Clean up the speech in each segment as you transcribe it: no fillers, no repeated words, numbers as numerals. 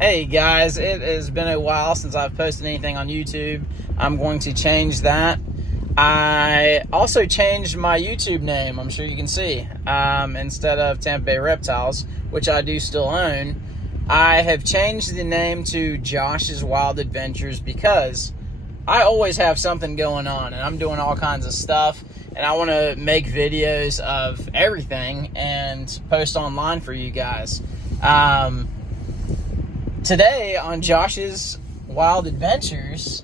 Hey guys, it has been a while since I've posted anything on YouTube. I'm going to change that. I also changed my YouTube name, I'm sure you can see. Instead of Tampa Bay Reptiles, which I do still own, I have changed the name to Josh's Wild Adventures because I always have something going on and I'm doing all kinds of stuff, and I want to make videos of everything and post online for you guys. Today on Josh's Wild Adventures,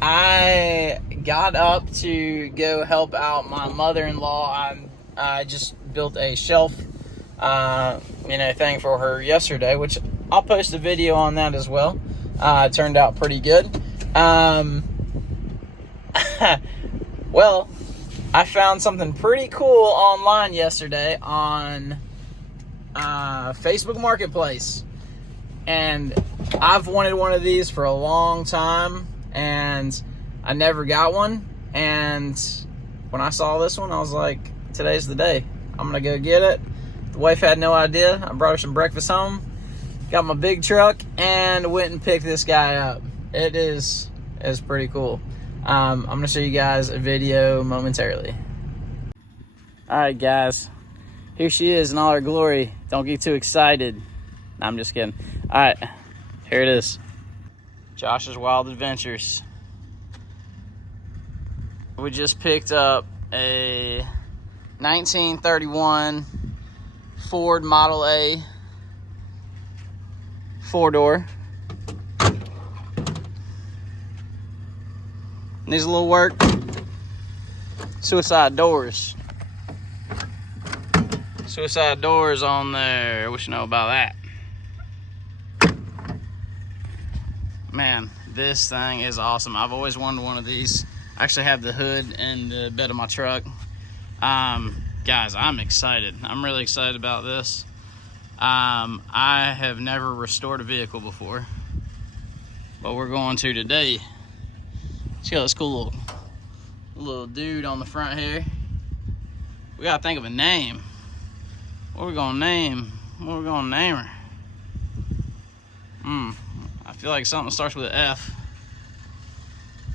I got up to go help out my mother-in-law. I just built a shelf, thing for her yesterday, which I'll post a video on that as well. It turned out pretty good. Well, I found something pretty cool online yesterday on Facebook Marketplace. And I've wanted one of these for a long time, and I never got one. And when I saw this one, I was like, today's the day. I'm going to go get it. The wife had no idea. I brought her some breakfast home, got my big truck, and went and picked this guy up. It is pretty cool. I'm going to show you guys a video momentarily. All right, guys. Here she is in all her glory. Don't get too excited. No, I'm just kidding. All right, here it is. Josh's Wild Adventures. We just picked up a 1931 Ford Model A 4-door. Needs a little work. Suicide doors. Suicide doors on there. What you know about that? Man, this thing is awesome. I've always wanted one of these. I actually have the hood and the bed of my truck. Guys, I'm excited. I'm really excited about this. I have never restored a vehicle before, but we're going to today. It's got this cool little dude on the front here. We gotta think of a name. What are we gonna name? What are we gonna name her? I feel like something starts with an F,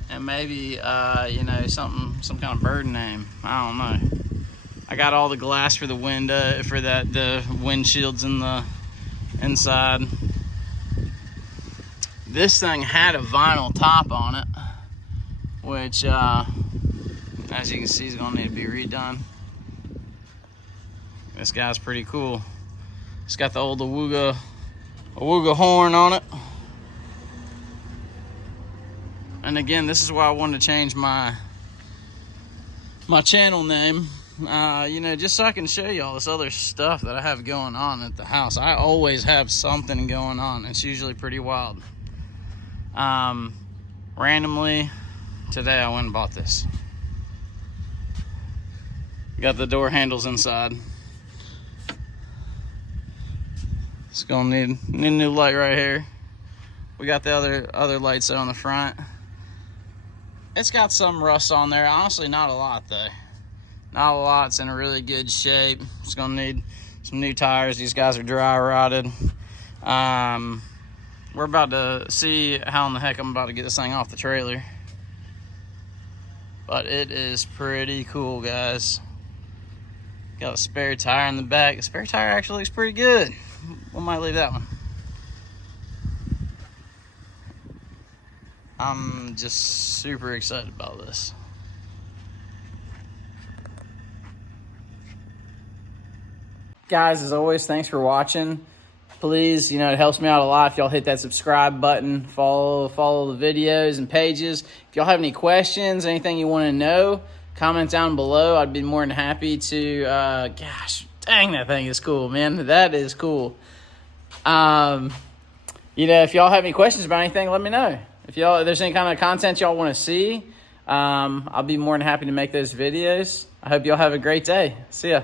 and maybe some kind of bird name. I don't know. I got all the glass for the window for the windshields in the inside. This thing had a vinyl top on it, which as you can see is gonna need to be redone. This guy's pretty cool. It's got the old Awooga horn on it. And again, this is why I wanted to change my channel name, just so I can show you all this other stuff that I have going on at the house. I always have something going on. It's usually pretty wild. Randomly, today I went and bought this. Got the door handles inside. It's gonna need a new light right here. We got the other lights on the front. It's got some rust on there. Honestly, not a lot though. Not a lot. It's in a really good shape. It's gonna need some new tires. These guys are dry rotted. We're about to see how in the heck I'm about to get this thing off the trailer. But it is pretty cool, guys. Got a spare tire in the back. The spare tire actually looks pretty good. We might leave that one. I'm just super excited about this. Guys, as always, thanks for watching. Please, it helps me out a lot if y'all hit that subscribe button, follow the videos and pages. If y'all have any questions, anything you want to know, comment down below. I'd be more than happy to, gosh, dang, that thing is cool, man. That is cool. If y'all have any questions about anything, let me know. If there's any kind of content y'all want to see, I'll be more than happy to make those videos. I hope y'all have a great day. See ya.